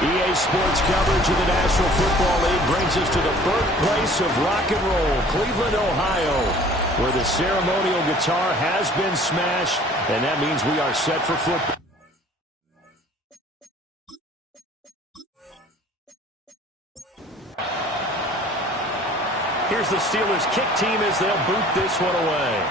EA Sports coverage of the National Football League brings us to the birthplace of rock and roll, Cleveland, Ohio, where the ceremonial guitar has been smashed, and that means we are set for football. Here's the Steelers kick team as they'll boot this one away.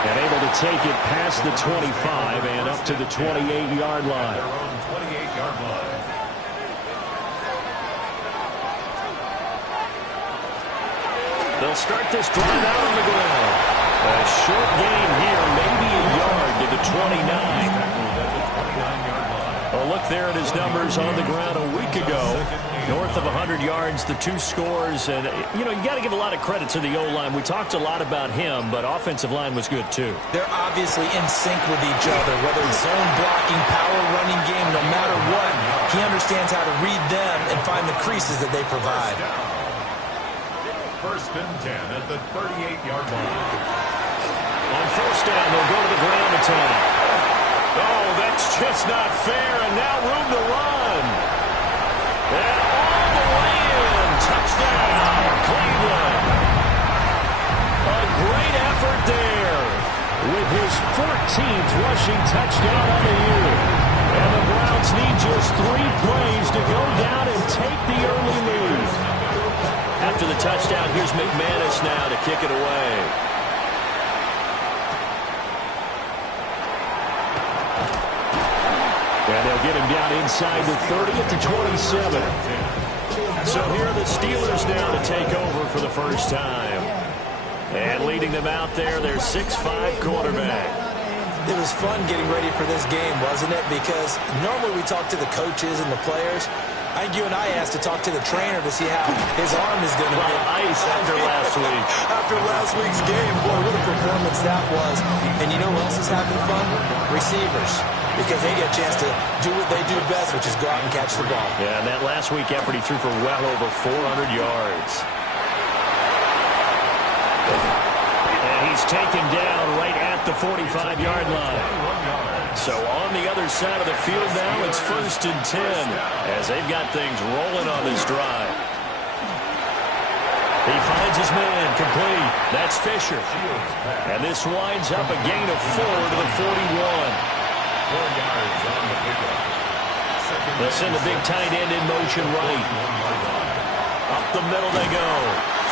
And able to take it past the 25 and up to the 28-yard line. They'll start this drive out on the ground. A short gain here, maybe a yard to the 29. A look there at his numbers on the ground a week ago. North of 100 yards, the 2 scores. And, you know, you got to give a lot of credit to the O-line. We talked a lot about him, but offensive line was good, too. They're obviously in sync with each other, whether it's zone blocking, power running game, no matter what. He understands how to read them and find the creases that they provide. First and 10 at the 38-yard line. On first down, they'll go to the ground attack. Oh, that's just not fair, and now room to run. And all the way in. Touchdown, Cleveland. A great effort there with his 14th rushing touchdown on the year. And the Browns need just 3 plays to go down and take the early lead. After the touchdown, here's McManus now to kick it away. And they'll get him down inside the 30 at the 27. So here are the Steelers now to take over for the first time. And leading them out there, their 6'5" quarterback. It was fun getting ready for this game, wasn't it? Because normally we talk to the coaches and the players. I think you and I asked to talk to the trainer to see how his arm is going to be. Ice after last week. After last week's game, boy, what a performance that was. And you know what else is having fun? Receivers. Because they get a chance to do what they do best, which is go out and catch the ball. Yeah, and that last week effort, he threw for well over 400 yards. And he's taken down right at the 45-yard line. So on the other side of the field now, it's first and 10 as they've got things rolling on this drive. He finds his man complete. That's Fisher. And this winds up a gain of 4 to the 41. 4 yards on the pickup. They'll send the big tight end in motion right. Up the middle they go.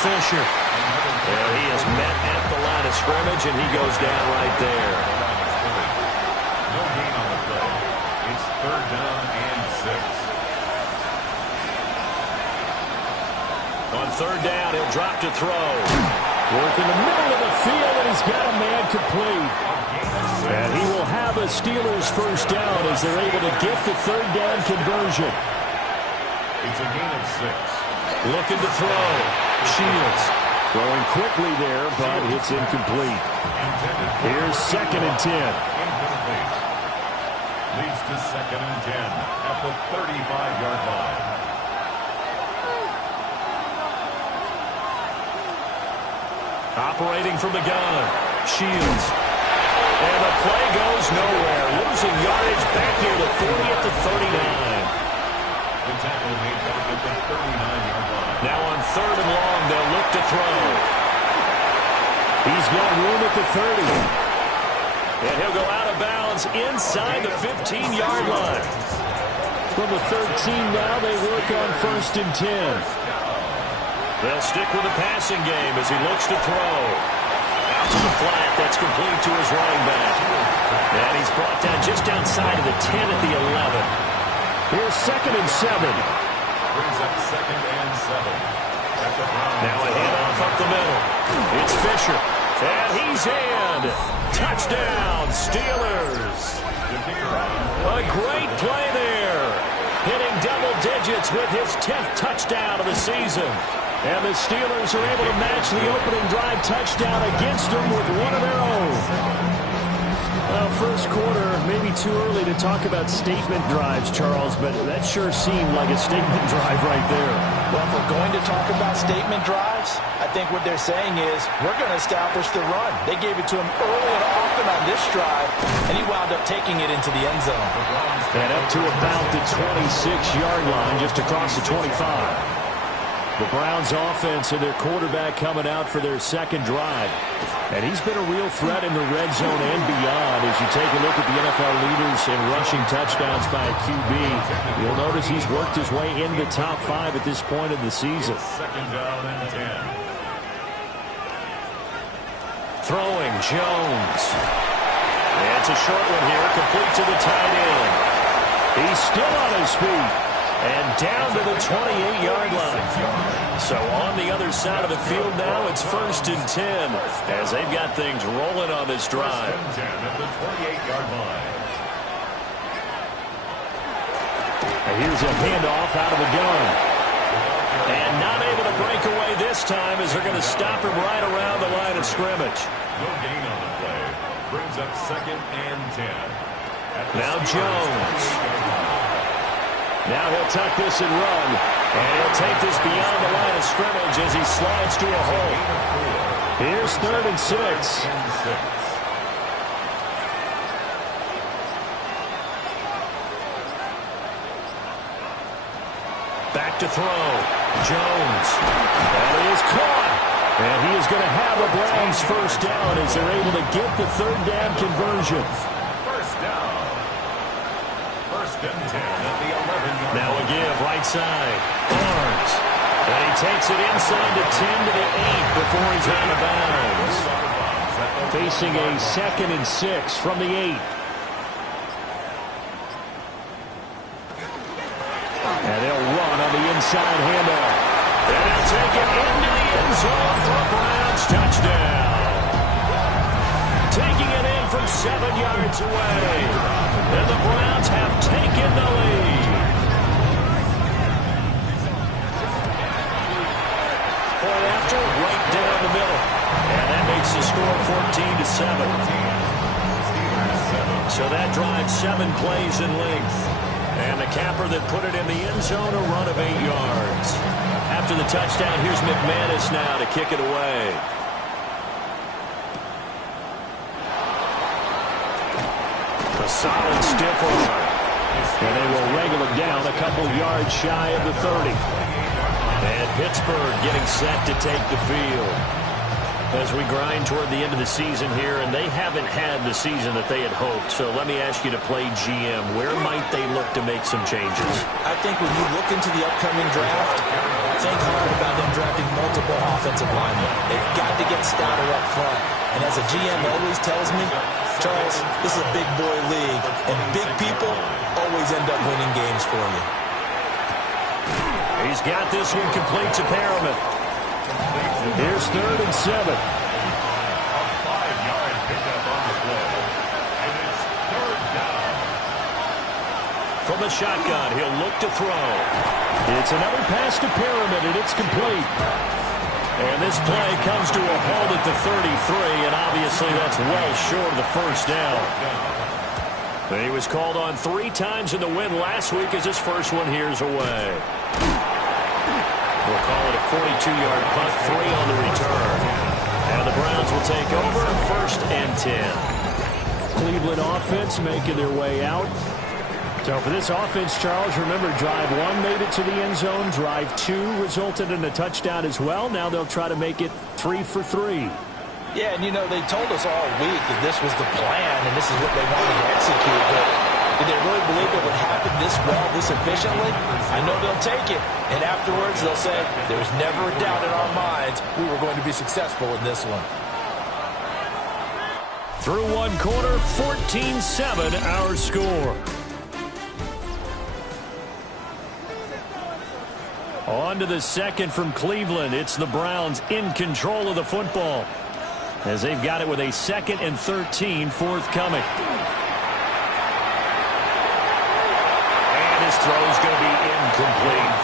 Fisher. Well, he is met at the line of scrimmage, and he goes down right there. No gain on the play. It's 3rd down and 6. On 3rd down, he'll drop to throw. Work in the middle of the field, and he's got a man complete. And he will have a Steelers first down as they're able to get the 3rd down conversion. It's a gain of 6. Looking to throw. Shields throwing quickly there, but it's incomplete. Here's 2nd and 10. Incomplete. Leads to 2nd and 10 at the 35-yard line. Operating from the gun. Shields. And the play goes nowhere. Losing yardage back near the 40 at the 39. The tackle made back at the 39-yard line. Now on 3rd and long, they'll look to throw. He's got room at the 30. And he'll go out of bounds inside the 15-yard line. From the 13 now, they work on 1st and 10. They'll stick with the passing game as he looks to throw. Out to the flat. That's complete to his running back. And he's brought down just outside of the 10 at the 11. Here's 2nd and 7. Brings up 2nd and 7. Now a handoff up the middle. It's Fisher. And he's in. Touchdown, Steelers. A great play there. Hitting double digits with his 10th touchdown of the season. And the Steelers are able to match the opening drive touchdown against them with one of their own. Well, first quarter, maybe too early to talk about statement drives, Charles, but that sure seemed like a statement drive right there. Well, if we're going to talk about statement drives, I think what they're saying is we're going to establish the run. They gave it to him early and often on this drive, and he wound up taking it into the end zone. And up to about the 26-yard line, just across the 25. The Browns offense and their quarterback coming out for their second drive. And he's been a real threat in the red zone and beyond. As you take a look at the NFL leaders in rushing touchdowns by a QB, you'll notice he's worked his way into the top 5 at this point in the season. 2nd down and 10. Throwing, Jones. And it's a short one here, complete to the tight end. He's still on his feet. And down to the 28-yard line. So on the other side of the field now, it's 1st and 10 as they've got things rolling on this drive. 1st and 10 at the 28-yard line. And here's a handoff out of the gun. And not able to break away this time as they're going to stop him right around the line of scrimmage. No gain on the play. Brings up 2nd and 10. Now Jones. Now he'll tuck this and run. And he'll take this beyond the line of scrimmage as he slides to a hole. Here's 3rd and 6. Back to throw. Jones. And he is caught. And he is going to have a Browns first down as they're able to get the 3rd down conversion. First down. 1st and 10 at the 11-yard line. Now a give, right side. Barnes. And he takes it inside the 10 to the 8 before he's out of bounds. Facing a 2nd and 6 from the 8. And they'll run on the inside handoff. And they'll take it into the end zone for a Browns touchdown. Taking it in from 7 yards away. And the Browns have taken the lead. Point after, right down the middle. And that makes the score 14-7. So that drives 7 plays in length. And the capper that put it in the end zone, a run of 8 yards. After the touchdown, here's McManus now to kick it away. A solid stiff arm. And they will wrangle it down a couple yards shy of the 30. And Pittsburgh getting set to take the field. As we grind toward the end of the season here, and they haven't had the season that they had hoped. So let me ask you to play GM. Where might they look to make some changes? I think when you look into the upcoming draft, think hard about them drafting multiple offensive linemen. They've got to get stouter up front. And as a GM always tells me, Charles, this is a big boy league, and big people always end up winning games for you. He's got this one complete to Perriman. Here's 3rd and 7. A 5-yard pickup on the play. And it's 3rd down. From the shotgun, he'll look to throw. It's another pass to Perriman, and it's complete. And this play comes to a halt at the 33, and obviously that's well short of the first down. But he was called on 3 times in the win last week as his first one here's away. We'll call it a 42-yard punt, 3 on the return. And the Browns will take over 1st and 10. Cleveland offense making their way out. So for this offense, Charles, remember, drive 1 made it to the end zone. Drive 2 resulted in a touchdown as well. Now they'll try to make it 3 for 3. Yeah, and, you know, they told us all week that this was the plan and this is what they wanted to execute. But did they really believe it would happen this well, this efficiently? I know they'll take it. And afterwards, they'll say, there's never a doubt in our minds we were going to be successful in this one. Through 1 quarter, 14-7 our score. On to the second from Cleveland. It's the Browns in control of the football as they've got it with a 2nd and 13 forthcoming. And his throw is going to be incomplete.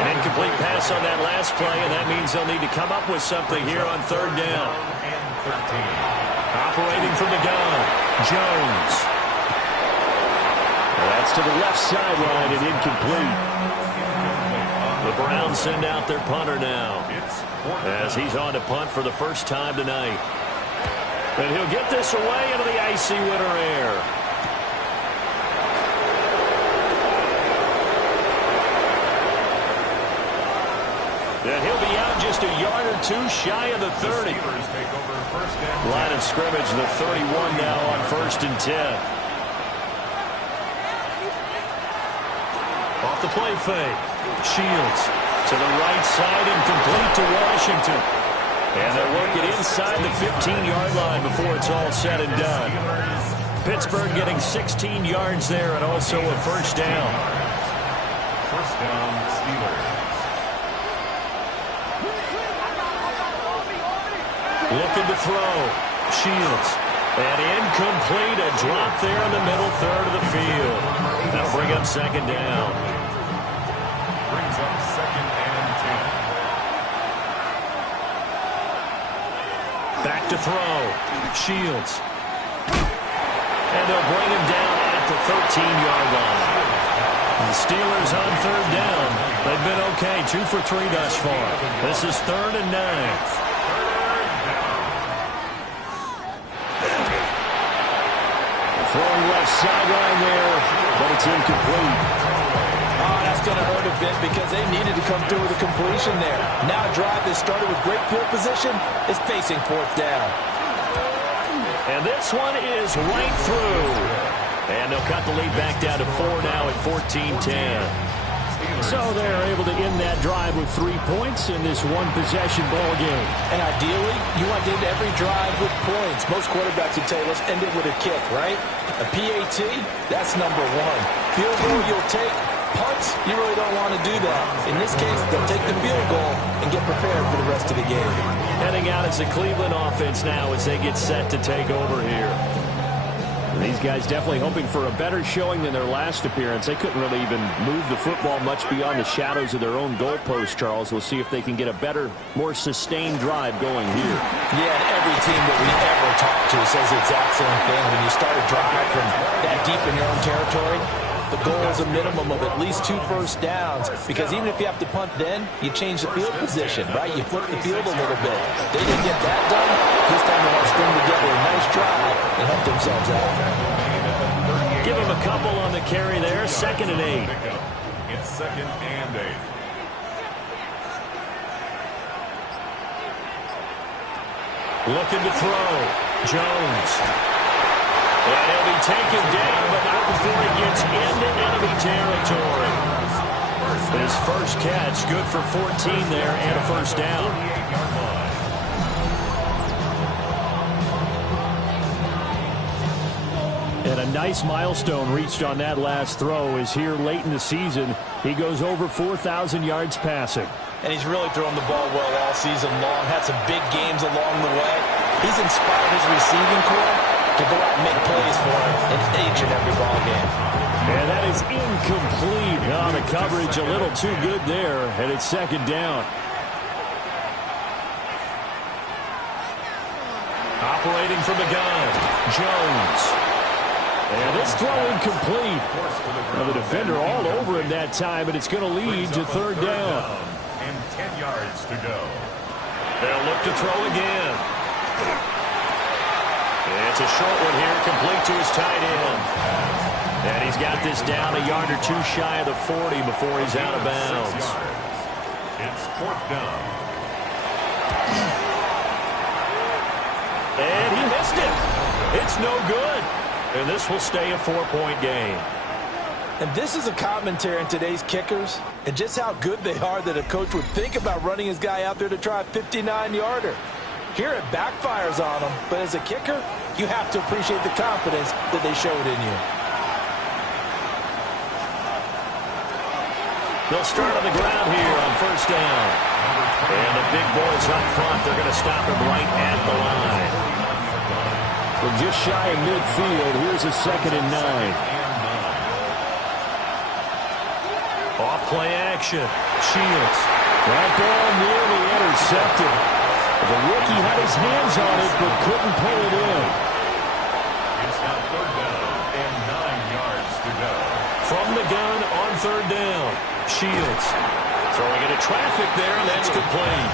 An incomplete pass on that last play, and that means they'll need to come up with something here on 3rd down. Operating from the gun, Jones. That's to the left sideline and incomplete. The Browns send out their punter now as he's on to punt for the first time tonight. And he'll get this away into the icy winter air. And he'll be out just a yard or 2 shy of the 30. Line of scrimmage, the 31 now on 1st and 10. Off the play fake. Shields to the right side and complete to Washington. And they'll work it inside the 15-yard line before it's all said and done. Pittsburgh getting 16 yards there and also a 1st down. 1st down, Steelers. Looking to throw. Shields. And incomplete. A drop there in the middle 3rd of the field. That'll bring up 2nd down. Brings up 2nd and 10. Back to throw. Shields. And they'll bring him down at the 13-yard line. The Steelers on 3rd down. They've been okay. 2 for 3 thus far. This is 3rd and 9. Throwing left sideline there, but it's incomplete. Oh, that's going to hurt a bit because they needed to come through with a completion there. Now a drive that started with great field position is facing 4th down. And this one is right through. And they'll cut the lead back down to 4 now at 14-10. So they're able to end that drive with 3 points in this one-possession ball game. And ideally, you want to end every drive with points. Most quarterbacks would tell you, let's end it with a kick, right? A PAT, that's number 1. Field goal you'll take. Punts, you really don't want to do that. In this case, they'll take the field goal and get prepared for the rest of the game. Heading out as the Cleveland offense now as they get set to take over here. These guys definitely hoping for a better showing than their last appearance. They couldn't really even move the football much beyond the shadows of their own goalpost, Charles. We'll see if they can get a better, more sustained drive going here. Yeah, and every team that we ever talk to says the exact same thing. When you start a drive from that deep in your own territory, the goal is a minimum of at least 2 first downs, because even if you have to punt then, you change the field position, right? You flip the field a little bit. They didn't get that done. This time they want to string together a nice drive and help themselves out. Give them a couple on the carry there. 2nd and 8. It's 2nd and 8. Looking to throw. Jones. And he'll be taken down, but not before he gets into enemy territory. His first catch, good for 14 there and a 1st down. And a nice milestone reached on that last throw is here late in the season. He goes over 4,000 yards passing. And he's really thrown the ball well all season long. Had some big games along the way. He's inspired his receiving corps to go out and make plays for him in each and every ball game. And that is incomplete. Oh, the coverage a little too good there, and it's 2nd down. Operating from the gun, Jones. And this throw incomplete. Now the defender all over him that time, but it's going to lead to 3rd down. And 10 yards to go. They'll look to throw again. It's a short one here, complete to his tight end. And he's got this down a yard or two shy of the 40 before he's out of bounds. It's 4th down. And he missed it. It's no good. And this will stay a 4-point game. And this is a commentary on today's kickers and just how good they are that a coach would think about running his guy out there to try a 59-yarder. Here it backfires on him, but as a kicker, you have to appreciate the confidence that they showed in you. They'll start on the ground here on 1st down. And the big boys up front, they're going to stop him right at the line. From just shy of midfield, here's a 2nd and 9. Off play action. Shields. That ball nearly intercepted. The rookie had his hands on it but couldn't pull it in. It's now 3rd down and 9 yards to go. From the gun on 3rd down. Shields throwing into traffic there, and that's complete.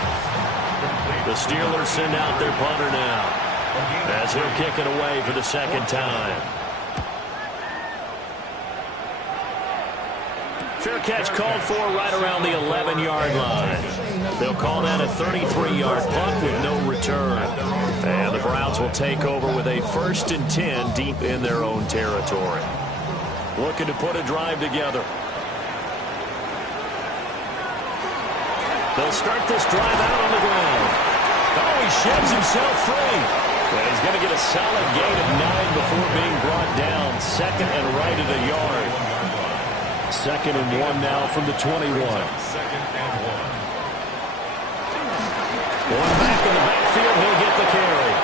The Steelers send out their punter now as he'll kick it away for the 2nd time. Fair catch called for right around the 11-yard line. They'll call that a 33-yard punt with no return. And the Browns will take over with a 1st and 10 deep in their own territory. Looking to put a drive together. They'll start this drive out on the ground. Oh, he sheds himself free. And he's going to get a solid gain of 9 before being brought down. 2nd and right at a yard. 2nd and 1 now from the 21. 2nd and 1. Going back in the backfield, he'll get the carry.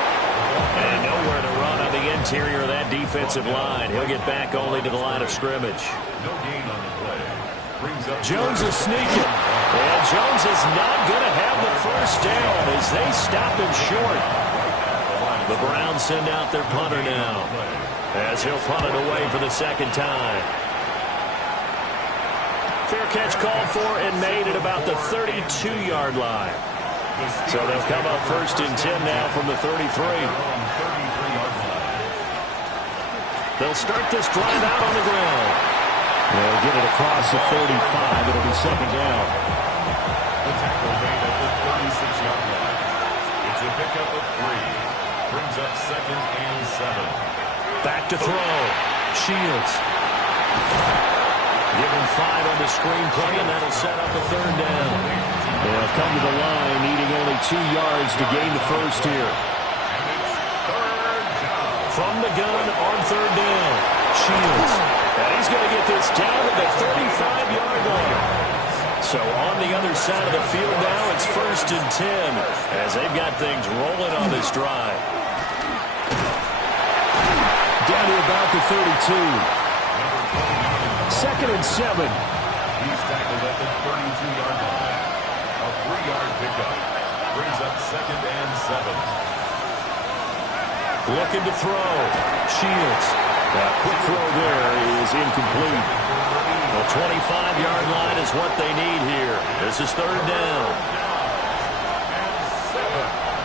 And nowhere to run on the interior of that defensive line. He'll get back only to the line of scrimmage. No gain on the play. Brings up Jones is sneaking. And Jones is not going to have the 1st down as they stop him short. The Browns send out their punter now as he'll punt it away for the 2nd time. Fair catch called for and made at about the 32-yard line. So they'll come up 1st and 10 now from the 33. They'll start this drive out on the ground. They'll get it across the 35. It'll be 2nd down. The tackle made at the 36-yard line. It's a pickup of 3. Brings up 2nd and 7. Back to throw. Shields. Give him 5 on the screen play, and that'll set up a 3rd down. They'll come to the line, needing only 2 yards to gain the 1st here. From the gun on 3rd down. Shields. And he's going to get this down to the 35-yard line. So on the other side of the field now, it's 1st and 10 as they've got things rolling on this drive. Down to about the 32. 2nd and 7. He's tackled at the 32-yard line. A 3-yard pickup. Brings up 2nd and 7. Looking to throw. Shields. That quick throw there is incomplete. The 25-yard line is what they need here. This is 3rd down. And 7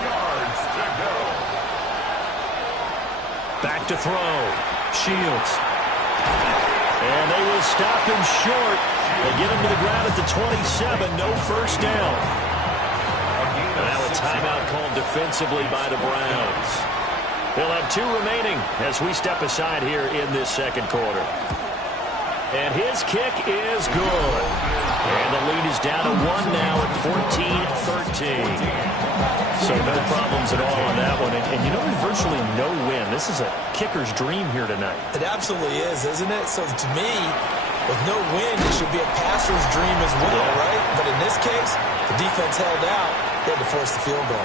yards to go. Back to throw. Shields. And they will stop him short. They get him to the ground at the 27. No 1st down. And now a timeout called defensively by the Browns. They'll have 2 remaining as we step aside here in this 2nd quarter. And his kick is good. And the lead is down to 1 now at 14-13. So no problems at all on that one. And you know, there's virtually no win. This is a kicker's dream here tonight. It absolutely is, isn't it? So to me, with no win, it should be a passer's dream as well, right? But in this case, the defense held out. They had to force the field goal.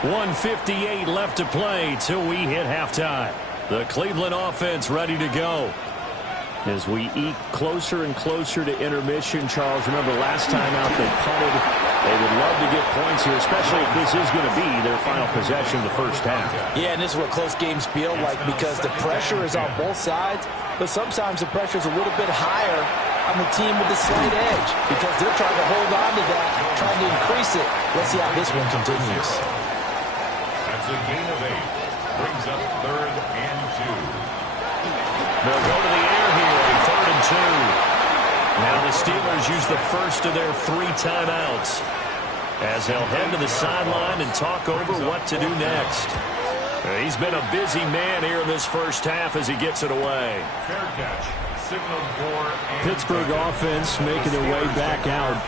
1:58 left to play till we hit halftime. The Cleveland offense ready to go. As we eke closer and closer to intermission, Charles, remember last time out they punted. They would love to get points here, especially if this is going to be their final possession of the 1st half. Yeah, and this is what close games feel like because the pressure is on both sides, but sometimes the pressure is a little bit higher on the team with the slight edge because they're trying to hold on to that, trying to increase it. Let's see how this one continues. That's a gain of 8. Brings up 3rd and 2. They'll go to the air here on 3rd and 2. Now the Steelers use the first of their 3 timeouts as they'll head to the sideline and talk over what to do next. He's been a busy man here in this first half as he gets it away. Fair catch. Signaled for Pittsburgh offense making their way back out.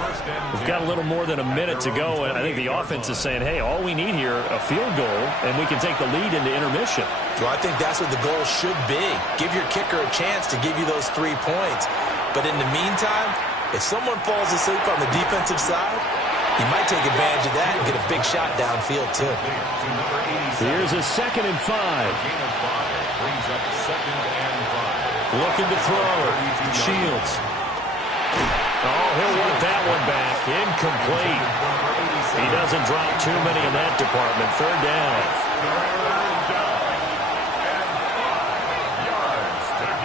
We've got a little more than a minute to go, and I think the offense is saying, hey, all we need here, a field goal, and we can take the lead into intermission. Well, I think that's what the goal should be. Give your kicker a chance to give you those 3 points. But in the meantime, if someone falls asleep on the defensive side, you might take advantage of that and get a big shot downfield, too. Here's a 2nd and 5. Brings up 2nd and 5. Looking to throw. Shields. Oh, he'll want that one back. Incomplete. He doesn't drop too many in that department. 3rd down.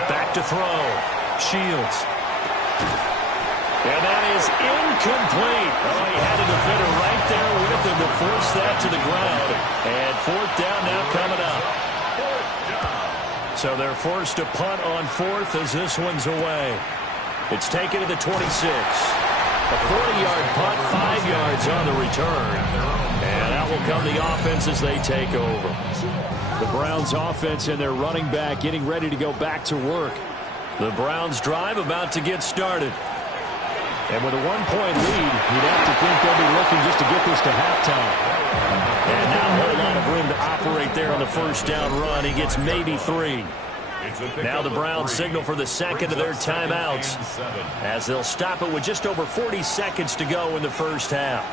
Back to throw. Shields. And that is incomplete. Oh, he had a defender right there with him to force that to the ground. And 4th down now coming up. So they're forced to punt on 4th as this one's away. It's taken to the 26. A 40-yard punt, 5 yards on the return. And out will come the offense as they take over. The Browns offense and their running back getting ready to go back to work. The Browns drive about to get started. And with a 1-point lead, you'd have to think they'll be looking just to get this to halftime. And now a whole lot of room to operate there on the first down run. He gets maybe 3. Now the Browns signal for the 2nd of their timeouts as they'll stop it with just over 40 seconds to go in the first half.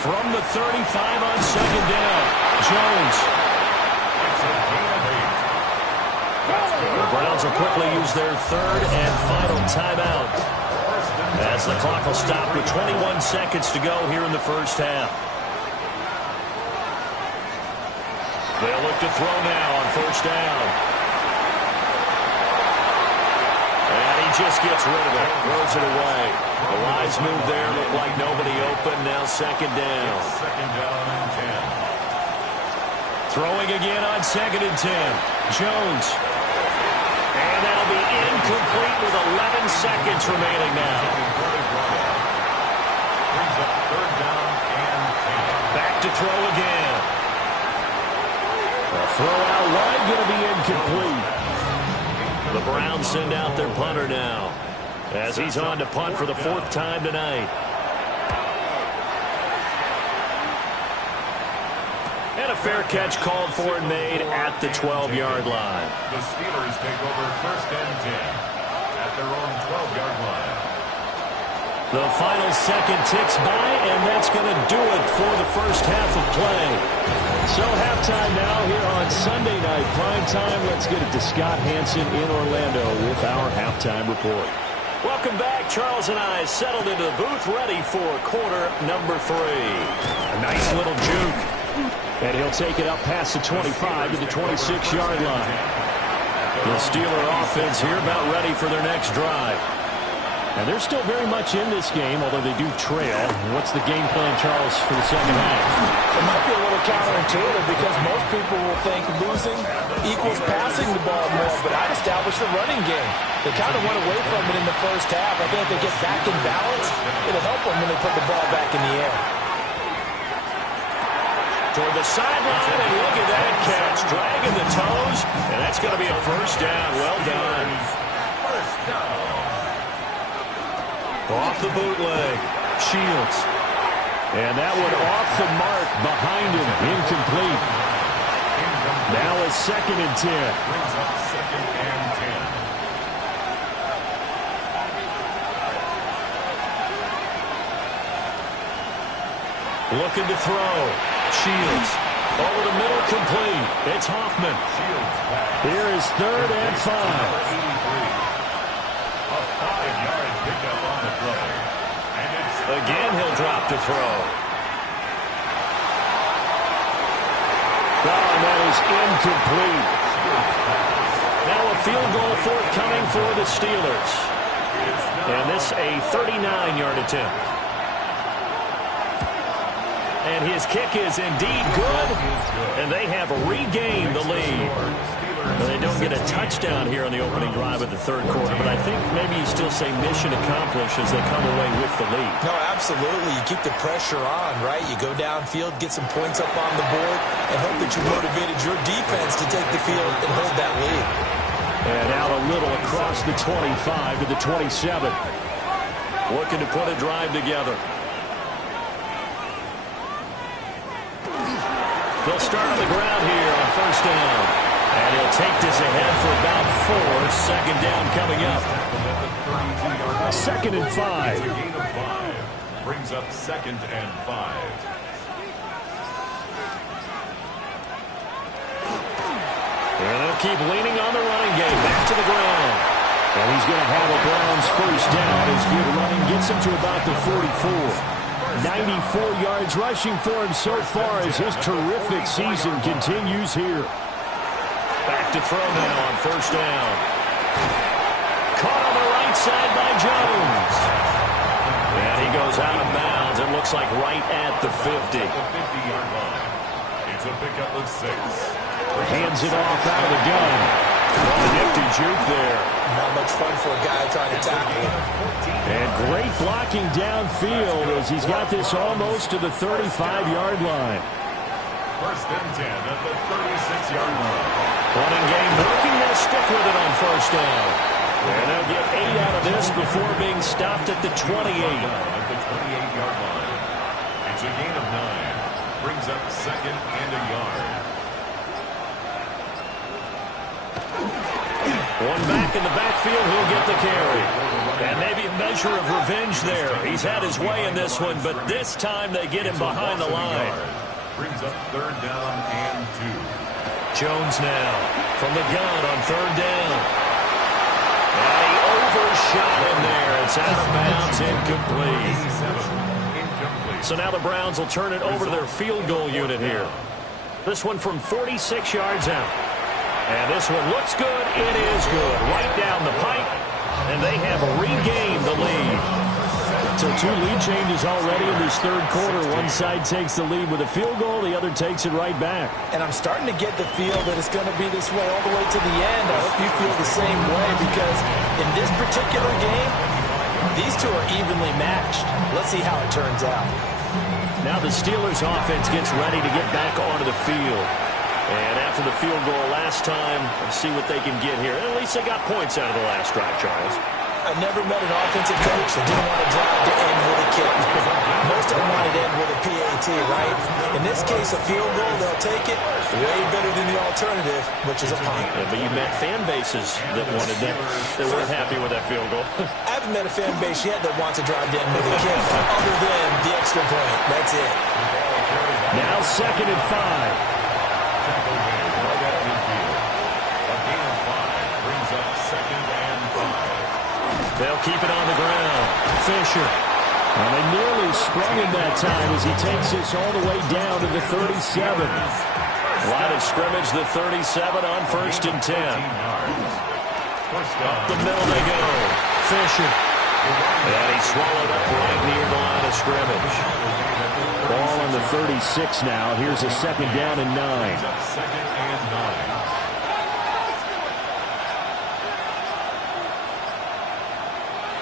From the 35 on 2nd down, Jones. The Browns will quickly use their 3rd and final timeout as the clock will stop with 21 seconds to go here in the first half. They'll look to throw now on 1st down. And he just gets rid of it, throws it away. The wise move there, looked like nobody open. Now 2nd down. 2nd down and 10. Throwing again on 2nd and 10. Jones. And that'll be incomplete with 11 seconds remaining now. Brings up 3rd down and 10. Back to throw again. A throw out wide going to be incomplete. The Browns send out their punter now as he's on to punt for the 4th time tonight. And a fair catch called for and made at the 12-yard line. The Steelers take over 1st and 10 at their own 12-yard line. The final second ticks by, and that's going to do it for the first half of play. So halftime now here on Sunday night prime time. Let's get it to Scott Hansen in Orlando with our halftime report. Welcome back. Charles and I settled into the booth ready for quarter number 3. A nice little juke. And he'll take it up past the 25 to the 26-yard line. The Steeler offense here about ready for their next drive. And they're still very much in this game, although they do trail. What's the game plan, Charles, for the second half? It might be a little counterintuitive because most people will think losing equals passing the ball more, but I'd establish the running game. They kind of went away from it in the first half. I think if they get back in balance, it'll help them when they put the ball back in the air. Toward the sideline, and look at that catch. Dragging the toes, and that's going to be a 1st down. Well done. 1st down. Off the bootleg. Shields. And that one off the mark behind him. Incomplete. Now a 2nd and 10. Brings up 2nd and 10. Looking to throw. Shields. Over the middle, complete. It's Hoffman. Here is 3rd and 5. A 5-yard pickup on the throw. And it's Again, he'll drop to throw. Oh, and that is incomplete. Now a field goal forthcoming for the Steelers. And this a 39-yard attempt. And his kick is indeed good. And they have regained the lead. They don't get a touchdown here on the opening drive of the third quarter, but I think maybe you still say mission accomplished as they come away with the lead. No, absolutely. You keep the pressure on, right? You go downfield, get some points up on the board, and hope that you motivated your defense to take the field and hold that lead. And out a little across the 25 to the 27. Looking to put a drive together. They'll start on the ground here on first down. And he'll take this ahead for about 4. Second down coming up. 2nd and 5. It's a gain of 5. Brings up 2nd and 5. And they'll keep leaning on the running game. Back to the ground. And he's going to have a Browns first down. His good running gets him to about the 44. 94 yards rushing for him so far as his terrific season continues here. Back to throw now on first down. Caught on the right side by Jones. And he goes out of bounds. It looks like right at the 50. At the 50-yard line. It's a pickup of 6. Hands it off out of the gun. Oh, nifty juke there. Not much fun for a guy trying to tackle him. And great blocking downfield as he's got this almost to the 35-yard line. First and 10 at the 36-yard line. Running game working. They'll stick with it on first down. And they'll get 8 out of this before being stopped at the 28. At the 28-yard line. It's a gain of 9. Brings up 2nd and a yard. One back in the backfield. He'll get the carry. And maybe a measure of revenge there. He's had his way in this one, but this time they get him behind the line. Brings up 3rd down and 2. Jones now from the gun on 3rd down. And he overshot him there. It's out of bounds, incomplete. So now the Browns will turn it over to their field goal unit here. This one from 46 yards out. And this one looks good. It is good. Right down the pipe. And they have regained the lead. So 2 lead changes already in this third quarter. One side takes the lead with a field goal. The other takes it right back. And I'm starting to get the feel that it's going to be this way all the way to the end. I hope you feel the same way because in this particular game, these two are evenly matched. Let's see how it turns out. Now the Steelers offense gets ready to get back onto the field. And after the field goal last time, let's see what they can get here. At least they got points out of the last drive, Charles. I never met an offensive coach that didn't want to drive to end with a kick. Most of them wanted to end with a PAT, right? In this case, a field goal, they'll take it. Way better than the alternative, which is a punt. Yeah, but you met fan bases that wanted that. They weren't happy with that field goal. I haven't met a fan base yet that wants to drive to end with a kick, other than the extra point. That's it. Now 2nd and 5. They'll keep it on the ground. Fisher. Well, they nearly sprung him that time as he takes this all the way down to the 37. Line of scrimmage, the 37 on 1st and 10. Up the middle they go. Fisher. And he swallowed up right near the line of scrimmage. Ball on the 36 now. Here's a 2nd down and 9. 2nd and 9.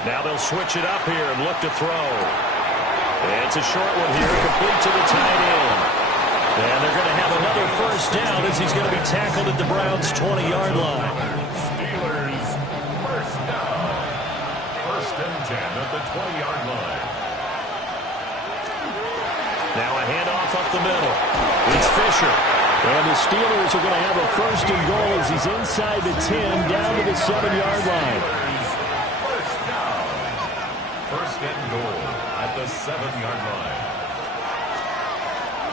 Now they'll switch it up here and look to throw. And it's a short one here, complete to the tight end. And they're going to have another first down as he's going to be tackled at the Browns' 20-yard line. Steelers first down. 1st and 10 at the 20-yard line. Now a handoff up the middle. It's Fisher. And the Steelers are going to have a 1st and goal as he's inside the 10 down to the 7-yard line. 1st and goal at the 7-yard line.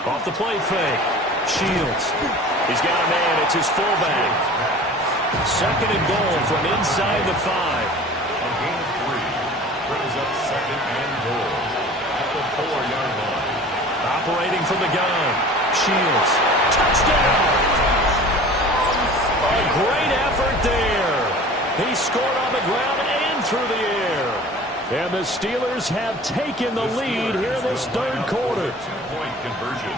Off the play fake. Shields. He's got a man. It's his fullback. 2nd and goal from inside the 5. A gain of 3. Brings up 2nd and goal at the 4-yard line. Operating from the gun. Shields. Touchdown! A great effort there. He scored on the ground and through the air. And the Steelers have taken the lead here in this third quarter. Two-point conversion.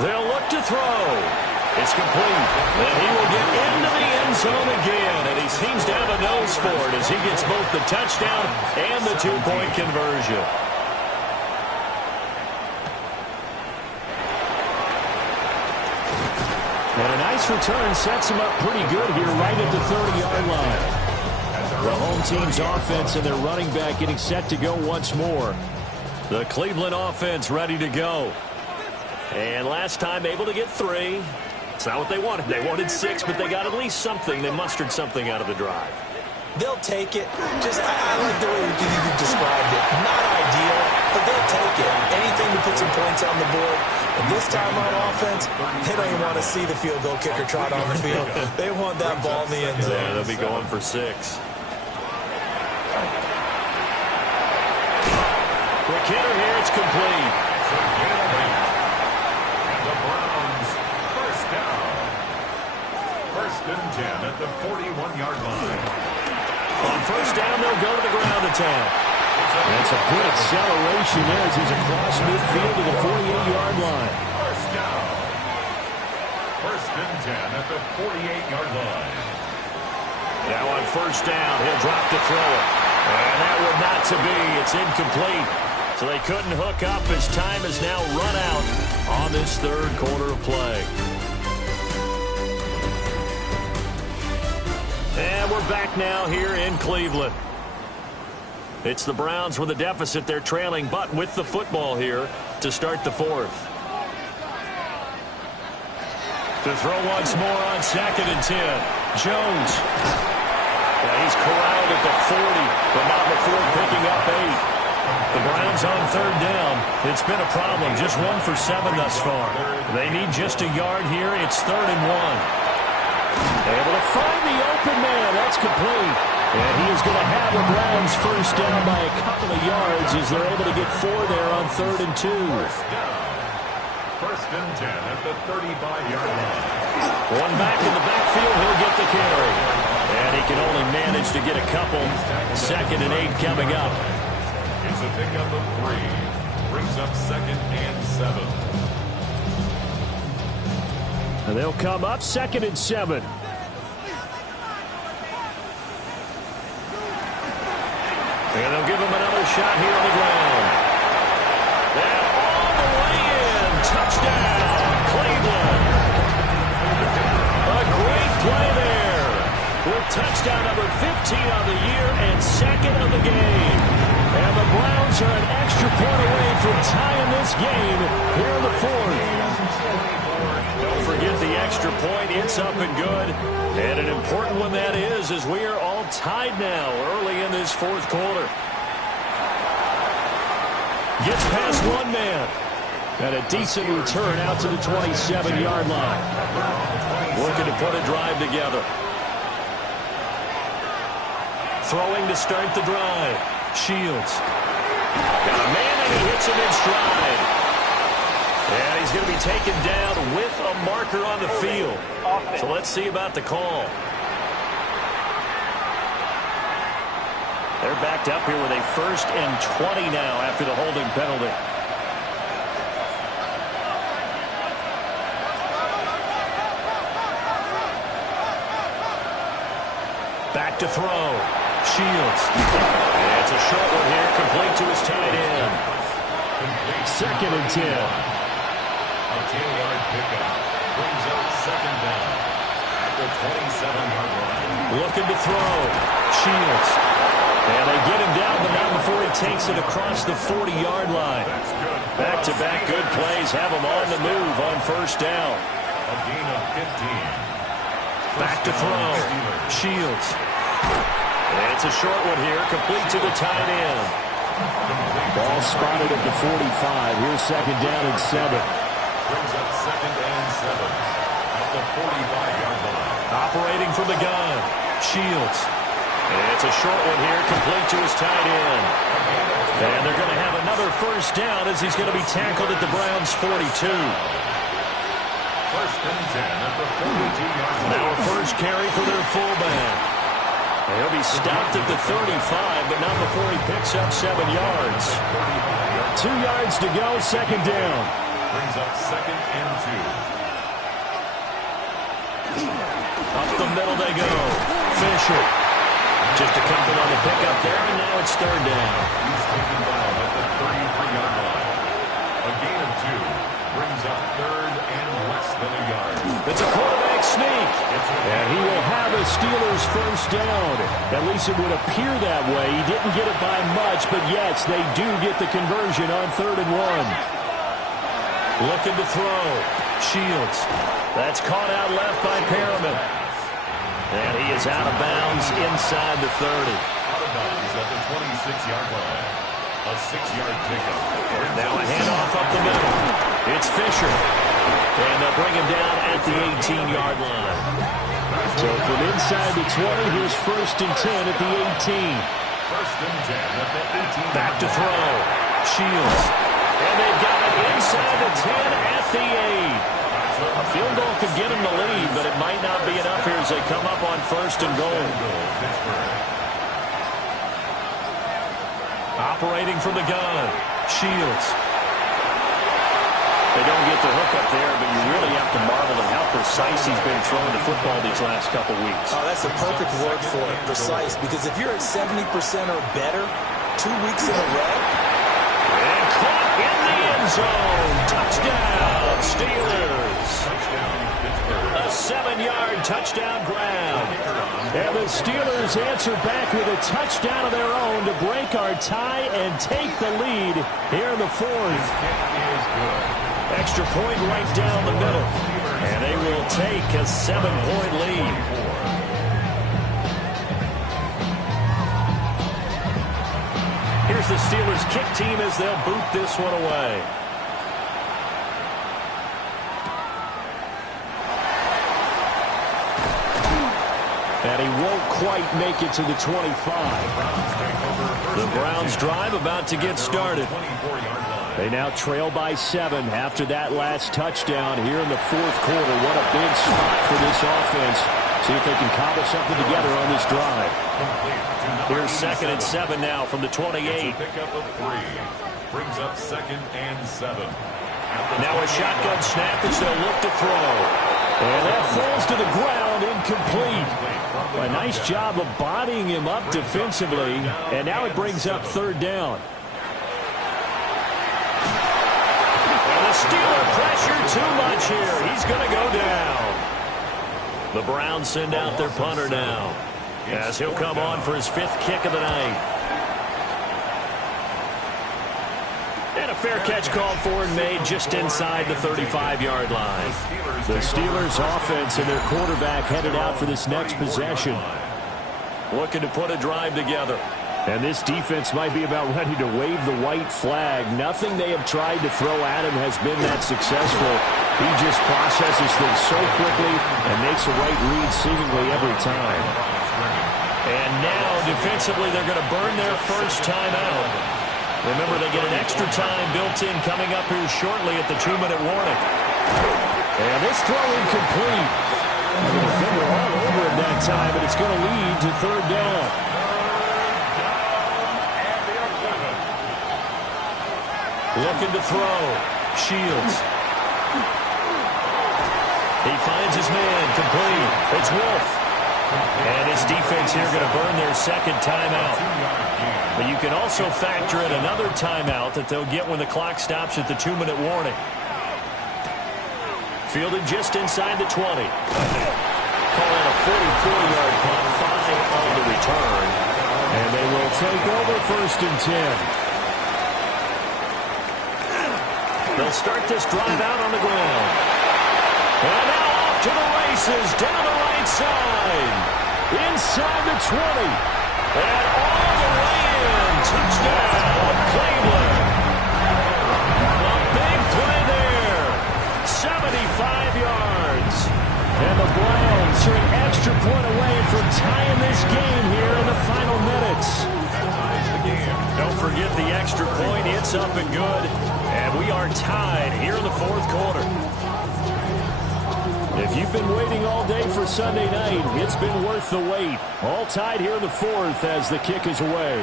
They'll look to throw. It's complete. And he will get into the end zone again. And he seems to have a nose for it as he gets both the touchdown and the two-point conversion. And a nice return sets him up pretty good here right at the 30-yard line. The home team's offense and their running back getting set to go once more. The Cleveland offense ready to go. And last time able to get 3. It's not what they wanted. They wanted 6, but they got at least something. They mustered something out of the drive. They'll take it. I like the way you described it. Not ideal, but they'll take it. Anything to put some points on the board. And this time on offense, they don't even want to see the field goal kicker trot on the field. They want that ball in the end zone. Yeah, they'll be going for 6. Quick hitter here. It's complete. And the Browns, first down. First and 10 at the 41-yard line. On first down, they'll go to the ground attack. That's a good acceleration there as he's across midfield to the 48-yard line. First down. First and 10 at the 48-yard line. Now on first down, he'll drop to throw it. And that would not to be. It's incomplete. So they couldn't hook up as time has now run out on this third quarter of play. And we're back now here in Cleveland. It's the Browns with a deficit. They're trailing, but with the football here to start the fourth. To throw once more on second and 10. Jones. Yeah, he's corralled at the 40, but not before picking up 8. The Browns on third down. It's been a problem. Just 1 for 7 thus far. They need just a yard here. It's 3rd and 1. Able to find the open man. That's complete. And he is going to have the Browns first down by a couple of yards as they're able to get 4 there on 3rd and 2. First and 10 at the 35-yard line. One back in the backfield. He'll get the carry. And he can only manage to get a couple. 2nd and 8 coming up. It's a pickup of 3. Brings up 2nd and 7. And they'll come up 2nd and 7. And they'll give him another shot here on the ground. And all the way in. Touchdown, Cleveland. A great play there. With touchdown number 15 on the year and 2nd of the game. And the Browns are an extra point away from tying this game here in the 4th. Don't forget the extra point. It's up and good. And an important one that is, as we are all tied now early in this 4th quarter. Gets past one man. And a decent return out to the 27-yard line. Looking to put a drive together. Throwing to start the drive. Shields. Got a man and he hits him in stride. And he's going to be taken down with a marker on the field. So let's see about the call. They're backed up here with a 1st and 20 now after the holding penalty. Back to throw. Shields. And it's a short one here, complete to his tight end. 2nd and 10. A 10-yard pickup brings up 2nd down at the 27-yard line. Looking to throw. Shields. And they get him down, but not before he takes it across the 40-yard line. Back-to-back good plays have him on the move on first down. A gain of 15. Back to throw. Shields. And it's a short one here, complete to the tight end. Ball spotted at the 45. Here's 2nd down and 7. Brings up 2nd and 7 at the 45-yard line. Operating from the gun. Shields. And it's a short one here, complete to his tight end. And they're going to have another first down as he's going to be tackled at the Browns' 42. First and 10 at the 42-yard line. Now a first carry for their fullback. He'll be stopped at the 35, but not before he picks up 7 yards. 2 yards to go, second down. Brings up second and 2. Up the middle they go. Fisher. Just a couple on the pickup there, and now it's third down. He's taken down at the 33-yard line. A gain of 2 brings up third and less than a yard. It's a quarterback sneak. And he will have a Steelers first down. At least it would appear that way. He didn't get it by much, but yes, they do get the conversion on 3rd and 1. Looking to throw. Shields. That's caught out left by Perriman. And he is out of bounds inside the 30. Out of bounds at the 26-yard line. A 6-yard pickup. Now a handoff up the middle. It's Fisher. And they'll bring him down at the 18-yard line. So from inside the 20, here's 1st and 10 at the 18. 1st and 10 at the 18. Back to throw. Shields. And they've got it inside the 10 at the 8. A field goal could get him the lead, but it might not be enough here as they come up on 1st and goal. Operating from the gun. Shields. They don't get the hook up there, but you really have to marvel at how precise he's been throwing the football these last couple weeks. Oh, that's the perfect word for it, precise, because if you're at 70% or better 2 weeks in a row. And caught in the end zone. Touchdown, Steelers. A 7-yard touchdown grab. And the Steelers answer back with a touchdown of their own to break our tie and take the lead here in the 4th. Extra point right down the middle. And they will take a 7-point lead. Here's the Steelers kick team as they'll boot this one away. And he won't quite make it to the 25. The Browns drive about to get started. They now trail by 7 after that last touchdown here in the 4th quarter. What a big spot for this offense. See if they can cobble something together on this drive. Here's 2nd and 7 now from the 28. Pickup of 3 brings up 2nd and 7. Now a shotgun snap as they'll look to throw. And that falls to the ground, incomplete. A nice job of bodying him up defensively. And now it brings up 3rd down. And the Steeler pressure too much here. He's going to go down. The Browns send out their punter now, as he'll come on for his 5th kick of the night. And a fair catch called for and made just inside the 35-yard line. The Steelers offense and their quarterback headed out for this next possession. Looking to put a drive together. And this defense might be about ready to wave the white flag. Nothing they have tried to throw at him has been that successful. He just processes things so quickly and makes a right read seemingly every time. And now, defensively, they're going to burn their first timeout. Remember, they get an extra time built in coming up here shortly at the 2-minute warning. And this throw incomplete. The defender all over him that time, but it's going to lead to 3rd down. Looking to throw. Shields. He finds his man, complete. It's Wolf. And his defense here going to burn their 2nd timeout. But you can also factor in another timeout that they'll get when the clock stops at the 2-minute warning. Fielded just inside the 20. Call it a 44-yard punt, 5 on the return. And they will take over 1st and 10. They'll start this drive out on the ground. And now off to the races, down the right side. Inside the 20. And all the way in. Touchdown, Cleveland. A big play there. 75 yards. And the Browns are an extra point away from tying this game here in the final minutes. Don't forget the extra point. It's up and good. And we are tied here in the 4th quarter. If you've been waiting all day for Sunday night, it's been worth the wait. All tied here in the fourth as the kick is away.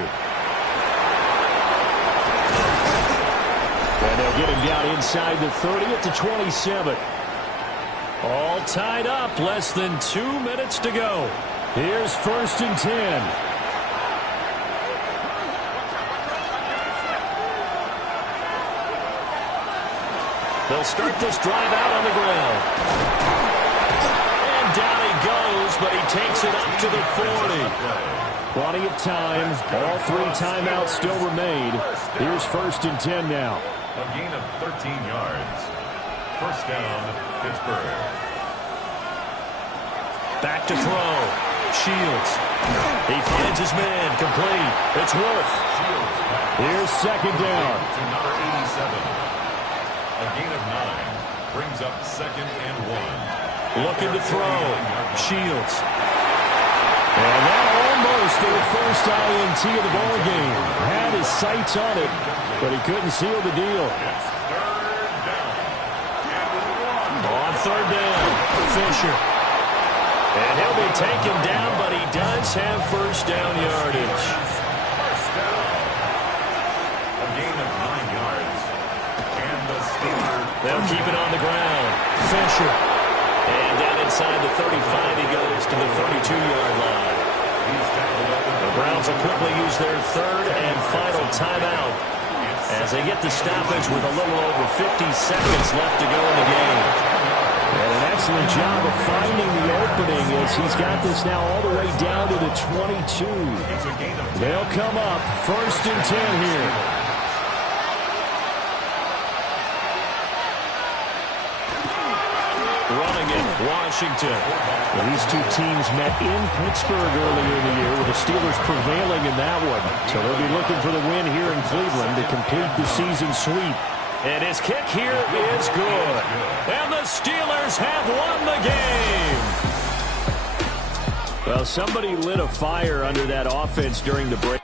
And they'll get him down inside the 30 at the 27. All tied up, less than 2 minutes to go. Here's 1st and 10. They'll start this drive out on the ground. And down he goes, but he takes it up to the 40. Plenty of time. All 3 timeouts still remain. Here's 1st and 10 now. A gain of 13 yards. 1st down, Pittsburgh. Back to throw. Shields. He finds his man. Complete. It's Worth. Here's 2nd down. To number 87. A gain of 9 brings up 2nd and 1. Looking to throw. Shields. And that almost their first INT of the ball game. Had his sights on it, but he couldn't seal the deal. It's 3rd down. And 1. On 3rd down. Fisher. And he'll be taken down, but he does have 1st down yardage. 1st down. A gain of 9 yards. And the Steelers. They'll keep it on the ground. Fisher. And down inside the 35, he goes to the 32-yard line. The Browns will quickly use their 3rd and final timeout as they get the stoppage with a little over 50 seconds left to go in the game. And an excellent job of finding the opening as he's got this now all the way down to the 22. They'll come up 1st and 10 here. Running it, Washington. Well, these 2 teams met in Pittsburgh earlier in the year with the Steelers prevailing in that one. So they'll be looking for the win here in Cleveland to complete the season sweep. And his kick here is good. And the Steelers have won the game. Well, somebody lit a fire under that offense during the break.